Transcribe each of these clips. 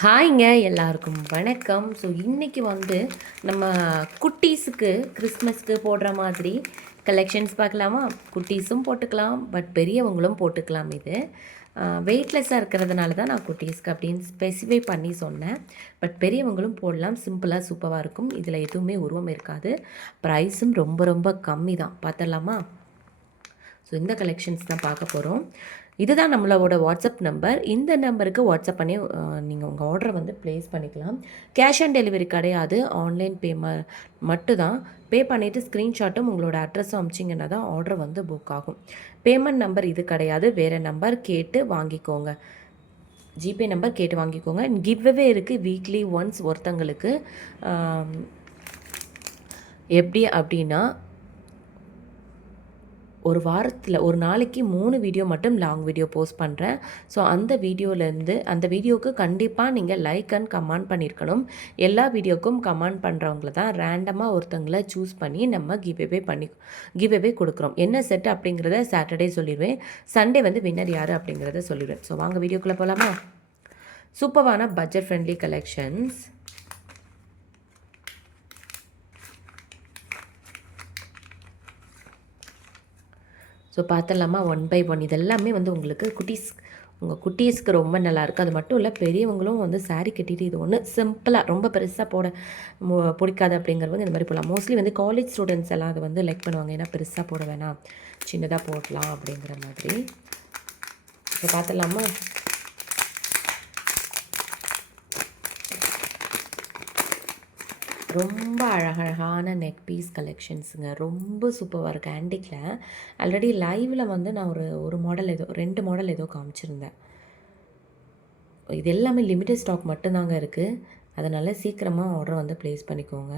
ஹாய்ங்க எல்லாருக்கும் வணக்கம். ஸோ இன்றைக்கி வந்து நம்ம குட்டீஸுக்கு கிறிஸ்மஸ்க்கு போடுற மாதிரி கலெக்ஷன்ஸ் பார்க்கலாமா? குட்டீஸும் போட்டுக்கலாம் பட் பெரியவங்களும் போட்டுக்கலாம் இது. வெயிட்லெஸ்ஸாக இருக்கிறதுனால தான் நான் குட்டீஸ்க்கு அப்படின்னு ஸ்பெசிஃபை பண்ணி சொன்னேன். பட் பெரியவங்களும் போடலாம் சிம்பிளாக சூப்பராக இருக்கும். இதில் எதுவுமே உருவம் இருக்காது. ப்ரைஸும் ரொம்ப ரொம்ப கம்மி தான். பார்த்துடலாமா? ஸோ இந்த கலெக்ஷன்ஸ் தான் பார்க்க போகிறோம் இதுதான் நம்மளோட வாட்ஸ்அப் நம்பர். இந்த நம்பருக்கு வாட்ஸ்அப் பண்ணி நீங்கள் உங்கள் ஆர்டரை வந்து ப்ளேஸ் பண்ணிக்கலாம். கேஷ் ஆன் டெலிவரி கிடையாது. ஆன்லைன் பேம மட்டும்தான். பே பண்ணிவிட்டு ஸ்க்ரீன்ஷாட்டும் உங்களோட அட்ரஸும் அமிச்சிங்கன்னா தான் ஆர்டர் வந்து புக் ஆகும். பேமெண்ட் நம்பர் இது கிடையாது. வேறு நம்பர் கேட்டு வாங்கிக்கோங்க. ஜிபே நம்பர் கேட்டு வாங்கிக்கோங்க. கிவ்வே இருக்குது வீக்லி ஒன்ஸ் ஒருத்தங்களுக்கு. எப்படி அப்படின்னா ஒரு வாரத்தில் ஒரு நாளைக்கு மூணு வீடியோ மட்டும் லாங் வீடியோ போஸ்ட் பண்ணுறேன் ஸோ அந்த வீடியோலேருந்து அந்த வீடியோவுக்கு கண்டிப்பாக நீங்கள் லைக் அண்ட் கமெண்ட் பண்ணியிருக்கணும் எல்லா வீடியோக்கும் கமெண்ட் பண்ணுறவங்கள தான் ரேண்டமாக ஒருத்தங்களை சூஸ் பண்ணி நம்ம கிவ்அவே பண்ணி கிவ்அவே கொடுக்குறோம். என்ன செட் அப்படிங்கிறத சாட்டர்டே சொல்லிடுவேன். சண்டே வந்து வின்னர் யார் அப்படிங்கிறத சொல்லிடுவேன். ஸோ வாங்க வீடியோக்குள்ளே போகலாமா சூப்பரான பட்ஜெட் ஃப்ரெண்ட்லி கலெக்ஷன்ஸ் ஸோ பார்த்துடலாமா ஒன் பை ஒன் இதெல்லாமே வந்து உங்களுக்கு குட்டீஸ் உங்கள் குட்டீஸ்க்கு ரொம்ப நல்லாயிருக்கு அது மட்டும் இல்லை பெரியவங்களும் வந்து சாரீ கட்டிட்டு இது ஒன்று சிம்பிளாக ரொம்ப பெருசாக போட மு- பிடிக்காது அப்படிங்கிறவங்க இந்த மாதிரி போடலாம். மோஸ்ட்லி வந்து காலேஜ் ஸ்டூடெண்ட்ஸ் எல்லாம் அதை வந்து லைக் பண்ணுவாங்க. ஏன்னா பெருசாக போட வேணாம். சின்னதாக போடலாம் அப்படிங்கிற மாதிரி. இப்போ பார்த்துடலாமா ரொம்ப அழகழகான நெக் பீஸ் கலெக்ஷன்ஸுங்க ரொம்ப சூப்பராக இருக்குது ஆண்டிக்கில் ஆல்ரெடி லைவில் வந்து நான் ஒரு ஒரு மாடல் ஏதோ ரெண்டு மாடல் ஏதோ காமிச்சிருந்தேன். இது எல்லாமே லிமிட்டட் ஸ்டாக் மட்டும்தாங்க இருக்குது அதனால் சீக்கிரமாக ஆர்டர் வந்து ப்ளேஸ் பண்ணிக்கோங்க.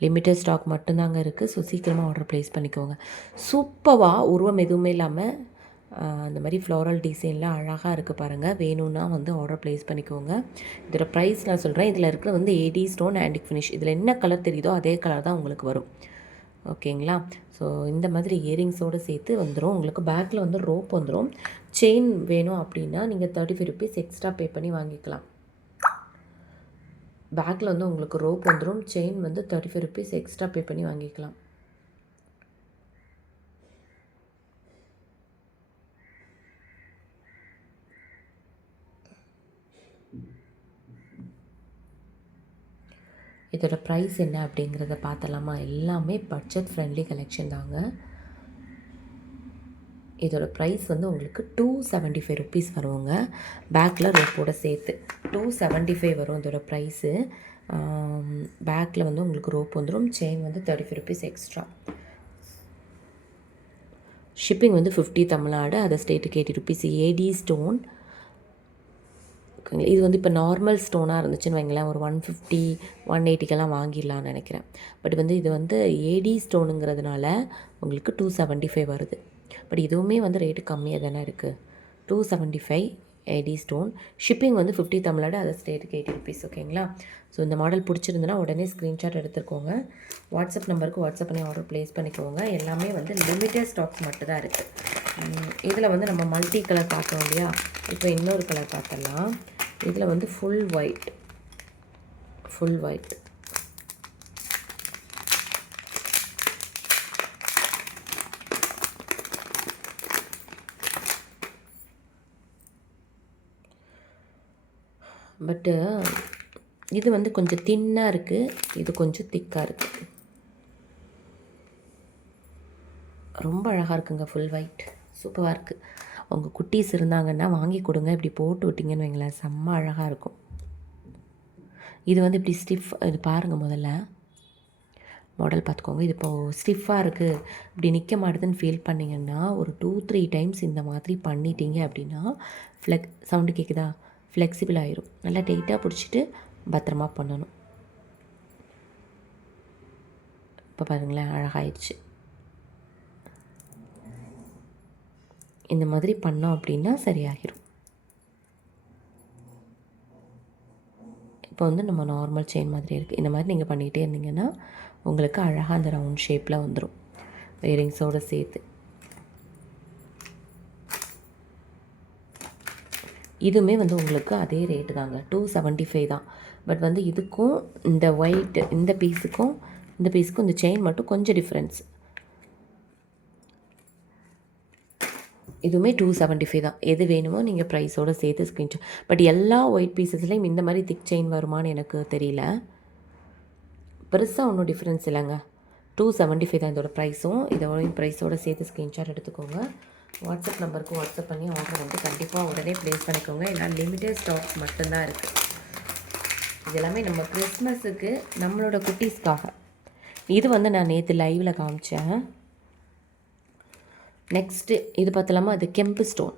லிமிட்டட் ஸ்டாக் மட்டும்தாங்க இருக்குது ஸோ சீக்கிரமாக ஆர்டர் ப்ளேஸ் பண்ணிக்கோங்க. சூப்பராக உருவம் எதுவுமே இல்லாமல் அந்த மாதிரி ஃப்ளோரல் டிசைனில் அழகாக இருக்குது பாருங்கள் வேணும்னா வந்து ஆர்டர் ப்ளேஸ் பண்ணிக்கோங்க. இதோட ப்ரைஸ் நான் சொல்கிறேன் இதில் இருக்கிற வந்து ஏடி ஸ்டோன் ஆண்டிக் ஃபினிஷ் இதில் என்ன கலர் தெரியுதோ அதே கலர் தான் உங்களுக்கு வரும். ஓகேங்களா ஸோ இந்த மாதிரி இயரிங்ஸோடு சேர்த்து வந்துடும் உங்களுக்கு பேக்கில் வந்து ரோப் வந்துடும் செயின் வேணும் அப்படின்னா நீங்கள் thirty five rupees extra pay பண்ணி வாங்கிக்கலாம். பேக்கில் வந்து உங்களுக்கு ரோப் வந்துடும் செயின் வந்து thirty five rupees extra pay பண்ணி வாங்கிக்கலாம். இதோட ப்ரைஸ் என்ன அப்படிங்கிறத பார்த்தலாமா எல்லாமே பட்ஜெட் ஃப்ரெண்ட்லி கலெக்ஷன் தாங்க. இதோட ப்ரைஸ் வந்து உங்களுக்கு டூ செவன்ட்டி ஃபைவ் ருபீஸ் வருவோங்க பேக்கில் ரோப்போட சேர்த்து. டூ செவன்ட்டி ஃபைவ் வரும் இதோட ப்ரைஸு பேக்கில் வந்து உங்களுக்கு ரோப் வந்துடும் செயின் வந்து thirty five rupees extra shipping வந்து ஃபிஃப்டி தமிழ்நாடு அதை ஸ்டேட்டுக்கு எயிட்டி ருபீஸ் ஏடி ஸ்டோன் ஓகேங்களா இது வந்து இப்போ நார்மல் ஸ்டோனாக இருந்துச்சுன்னு வைங்களேன் ஒரு ஒன் ஃபிஃப்டி ஒன் எயிட்டிக்கெல்லாம் வாங்கிடலாம்னு நினைக்கிறேன். பட் வந்து இது வந்து ஏடி ஸ்டோனுங்கிறதுனால உங்களுக்கு டூ செவன்ட்டி ஃபைவ் வருது. பட் இதுவுமே வந்து ரேட்டு கம்மியாக தானே இருக்குது two seventy five AD stone shipping வந்து ஃபிஃப்டி தமிழ்நாடு அதை ஸ்டேட்டுக்கு எயிட்டி ருபீஸ் ஓகேங்களா ஸோ இந்த மாடல் பிடிச்சிருந்துன்னா உடனே ஸ்க்ரீன்ஷாட் எடுத்துக்கோங்க. வாட்ஸ்அப் நம்பருக்கு வாட்ஸ்அப் பண்ணி ஆர்டர் ப்ளேஸ் பண்ணிக்கோங்க. எல்லாமே வந்து லிமிட்டட் ஸ்டாக்ஸ் மட்டும் தான் இருக்குது இதில் வந்து நம்ம மல்டி கலர் பார்த்தோம் இல்லையா? இப்போ இன்னொரு கலர் பார்த்தலாம் இதில் வந்து ஃபுல் ஒயிட் ஃபுல் ஒயிட் பட்டு இது வந்து கொஞ்சம் தின்னாக இருக்குது இது கொஞ்சம் திக்காக இருக்குது ரொம்ப அழகாக இருக்குங்க ஃபுல் ஒயிட் சூப்பராக இருக்குது உங்கள் குட்டீஸ் இருந்தாங்கன்னா வாங்கி கொடுங்க. இப்படி போட்டு விட்டிங்கன்னு வைங்களேன். செம்ம அழகாக இருக்கும். இது வந்து இப்படி ஸ்டிஃப் இது பாருங்கள் முதல்ல. மாடல் பார்த்துக்கோங்க. இது இப்போ ஸ்டிஃபாக இருக்குது இப்படி நிற்க மாட்டுதுன்னு ஃபீல் பண்ணிங்கன்னா ஒரு டூ த்ரீ டைம்ஸ் இந்த மாதிரி பண்ணிட்டீங்க அப்படின்னா ஃப்ளெக் சவுண்டு கேட்குதா ஃப்ளெக்சிபிள் ஆயிரும். நல்லா டைட்டாக பிடிச்சிட்டு பத்திரமா பண்ணணும். இப்போ பாருங்களேன் அழகாயிடுச்சு. இந்த மாதிரி பண்ணோம் அப்படின்னா சரியாகிடும் இப்போ வந்து நம்ம நார்மல் செயின் மாதிரி இருக்குது இந்த மாதிரி நீங்கள் பண்ணிகிட்டே இருந்தீங்கன்னா உங்களுக்கு அழகாக அந்த ரவுண்ட் ஷேப்பில் வந்துடும் இயரிங்ஸோடு சேர்த்து. இதுவுமே வந்து உங்களுக்கு அதே ரேட்டு தாங்க. டூ செவன்ட்டி ஃபைவ் தான். பட் வந்து இதுக்கும் இந்த ஒயிட் இந்த பீஸுக்கும் இந்த பீஸுக்கும் இந்த செயின் மட்டும் கொஞ்சம் டிஃப்ரென்ஸ் இதுவுமே டூ செவன்ட்டி ஃபைவ் தான். எது வேணுமோ நீங்கள் ப்ரைஸோடு சேர்த்து ஸ்க்ரீன்ஷாட் பட் எல்லா ஒயிட் பீசஸ்லேயும் இந்த மாதிரி திக் செயின் வருமான்னு எனக்கு தெரியல. பெருசாக ஒன்றும் டிஃப்ரென்ஸ் இல்லைங்க. டூ செவன்ட்டி ஃபைவ் தான் இதோட ப்ரைஸும் இதோட ப்ரைஸோடு சேர்த்து ஸ்க்ரீன்ஷாட் எடுத்துக்கோங்க. வாட்ஸ்அப் நம்பருக்கு வாட்ஸ்அப் பண்ணி ஆர்டர் வந்து கண்டிப்பாக உடனே ப்ளேஸ் பண்ணிக்கோங்க. ஏன்னா லிமிட்டட் ஸ்டாக்ஸ் மட்டும்தான் இருக்குது இது எல்லாமே நம்ம கிறிஸ்மஸுக்கு நம்மளோட குட்டீஸ்க்காக. இது வந்து நான் நேற்று லைவில் காமிச்சேன். நெக்ஸ்ட்டு இது பார்த்தலாமா அது கெம்பு ஸ்டோன்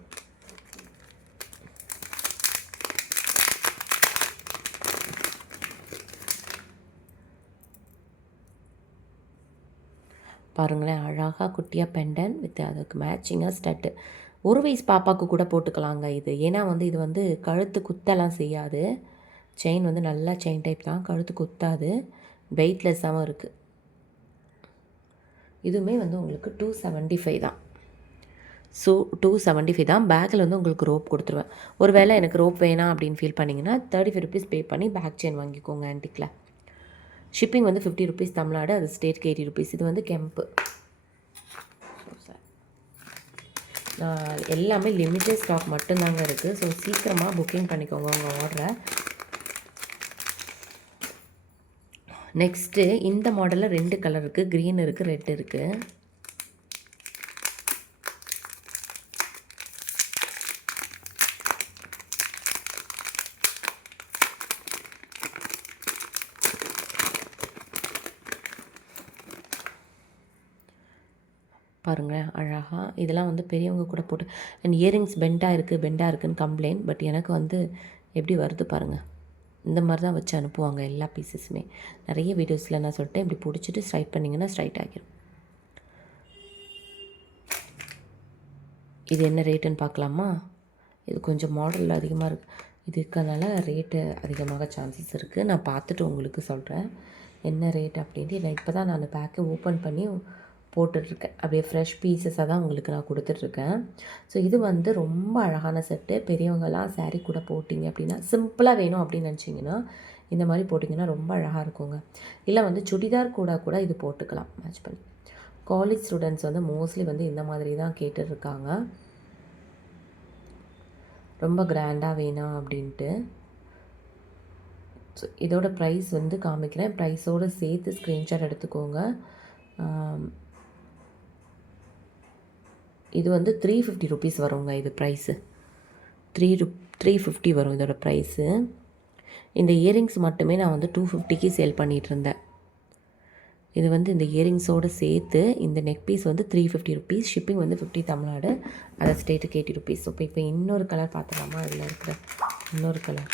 பாருங்களேன் அழகாக குட்டியாக பெண்டன் வித் அதுக்கு மேட்சிங்காக ஸ்டட்டு ஒரு வயசு பாப்பாவுக்கு கூட போட்டுக்கலாங்க இது. ஏன்னா வந்து இது வந்து கழுத்து குத்தலாம் செய்யாது. செயின் வந்து நல்லா செயின் டைப் தான். கழுத்து குத்தாது. வெயிட்லெஸ்ஸாகவும் இருக்குது இதுவுமே வந்து உங்களுக்கு டூ செவன்ட்டி ஃபைவ் தான். ஸோ டூ செவன்ட்டி ஃபைவ் தான். பேக்கில் வந்து உங்களுக்கு ரோப் கொடுத்துருவேன். ஒரு வேளை எனக்கு ரோப் வேணாம் அப்படின்னு ஃபீல் பண்ணிங்கன்னா தேர்ட்டி ஃபைவ் ருபீஸ் பே பண்ணி பேக் செயின் வாங்கிக்கோங்க ஆன்டிக்கில் ஷிப்பிங் வந்து ஃபிஃப்டி ருபீஸ் தமிழ்நாடு அது ஸ்டேட்க்கு எயிட்டி ருபீஸ் இது வந்து கெம்பு நான் எல்லாமே லிமிட்டட் ஸ்டாக் மட்டும்தாங்க இருக்குது ஸோ சீக்கிரமாக புக்கிங் பண்ணிக்கோங்க உங்கள் ஆர்டரை நெக்ஸ்ட்டு இந்த மாடலில் ரெண்டு கலர் இருக்குது க்ரீன் இருக்குது ரெட் இருக்குது பாருங்களேன் அழகாக இதெல்லாம் வந்து பெரியவங்க கூட போட்டு அண்ட் இயரிங்ஸ் பெண்டாக இருக்குது பெண்டாக இருக்குதுன்னு கம்ப்ளைண்ட் பட் எனக்கு வந்து எப்படி வருது பாருங்கள் இந்த மாதிரி தான் வச்சு அனுப்புவாங்க எல்லா பீசஸுமே நிறைய வீடியோஸில் நான் சொல்லிட்டேன் இப்படி பிடிச்சிட்டு ஸ்ட்ரைட் பண்ணிங்கன்னா ஸ்ட்ரைட் ஆகிரும். இது என்ன ரேட்டுன்னு பார்க்கலாமா? இது கொஞ்சம் மாடல் அதிகமாக இருக்குது இருக்கிறதுனால ரேட்டு அதிகமாக சான்சஸ் இருக்குது நான் பார்த்துட்டு உங்களுக்கு சொல்கிறேன் என்ன ரேட் அப்படின்ட்டு நான் இப்போ தான் நான் பேக்கை ஓப்பன் பண்ணி போட்டுட்ருக்கேன். அப்படியே ஃப்ரெஷ் பீசஸாக தான் உங்களுக்கு நான் கொடுத்துட்ருக்கேன். ஸோ இது வந்து ரொம்ப அழகான செட்டு பெரியவங்கலாம் saree கூட போட்டிங்க அப்படின்னா சிம்பிளாக வேணும் அப்படின்னு நினச்சிங்கன்னா இந்த மாதிரி போட்டிங்கன்னா ரொம்ப அழகாக இருக்குங்க. இல்லை வந்து சுடிதார் கூட கூட இது போட்டுக்கலாம். மேட்ச் பண்ணி. காலேஜ் ஸ்டூடெண்ட்ஸ் வந்து மோஸ்ட்லி வந்து இந்த மாதிரி தான் கேட்டுட்ருக்காங்க. ரொம்ப கிராண்டாக வேணாம் அப்படின்ட்டு. ஸோ இதோட ப்ரைஸ் வந்து காமிக்கிறேன். ப்ரைஸோடு சேர்த்து ஸ்க்ரீன்ஷாட் எடுத்துக்கோங்க. இது வந்து த்ரீ ஃபிஃப்டி ருபீஸ் வருங்க இது ப்ரைஸு த்ரீ ரு த்ரீ ஃபிஃப்டி வரும் இதோட ப்ரைஸு இந்த இயரிங்ஸ் மட்டுமே நான் வந்து டூ ஃபிஃப்டிக்கு சேல் பண்ணிகிட்டு இருந்தேன் இது வந்து இந்த இயரிங்ஸோடு சேர்த்து இந்த நெக் பீஸ் வந்து த்ரீ ஃபிஃப்டி ருபீஸ் ஷிப்பிங் வந்து ஃபிஃப்டி தமிழ்நாடு அதை ஸ்டேட்டுக்கு எயிட்டி ருபீஸ் இப்போ இப்போ இன்னொரு கலர் பார்த்துக்கலாமா அதில் இருக்கிற இன்னொரு கலர்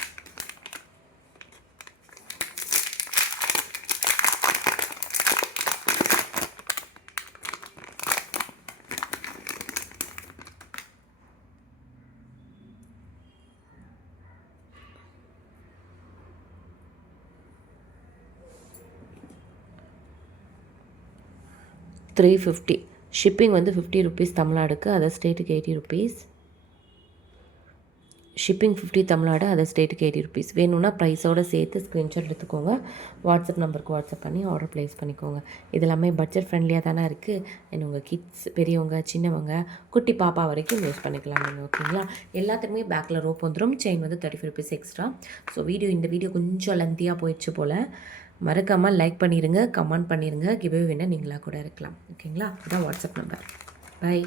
த்ரீ ஃபிஃப்டி ஷிப்பிங் வந்து ஃபிஃப்டி ருபீஸ் தமிழ்நாடுக்கு அதர் ஸ்டேட்டுக்கு eighty rupees shipping fifty Tamil Nadu other ஸ்டேட்டுக்கு எயிட்டி ருபீஸ் வேணும்னா ப்ரைஸோடு சேர்த்து ஸ்க்ரீன்ஷாட் எடுத்துக்கோங்க. வாட்ஸ்அப் நம்பருக்கு வாட்ஸ்அப் பண்ணி ஆர்டர் ப்ளேஸ் பண்ணிக்கோங்க. இது எல்லாமே பட்ஜெட் ஃப்ரெண்ட்லியாக தானே இருக்குது அண்ட் உங்கள் கிட்ஸ் பெரியவங்க சின்னவங்க குட்டி பாப்பா வரைக்கும் யூஸ் பண்ணிக்கலாம் நீங்கள் ஓகேங்களா எல்லாத்துக்குமே பேக்கில் ரோப் வந்துடும் செயின் வந்து thirty five rupees extra so video இந்த வீடியோ கொஞ்சம் லென்த்தியாக போயிடுச்சு போல். மறக்காமல் லைக் பண்ணிடுங்க கமெண்ட் பண்ணிடுங்க கிவ்வே வேணால் நீங்களாக கூட இருக்கலாம். ஓகேங்களா அதான் வாட்ஸ்அப் நம்பர் பை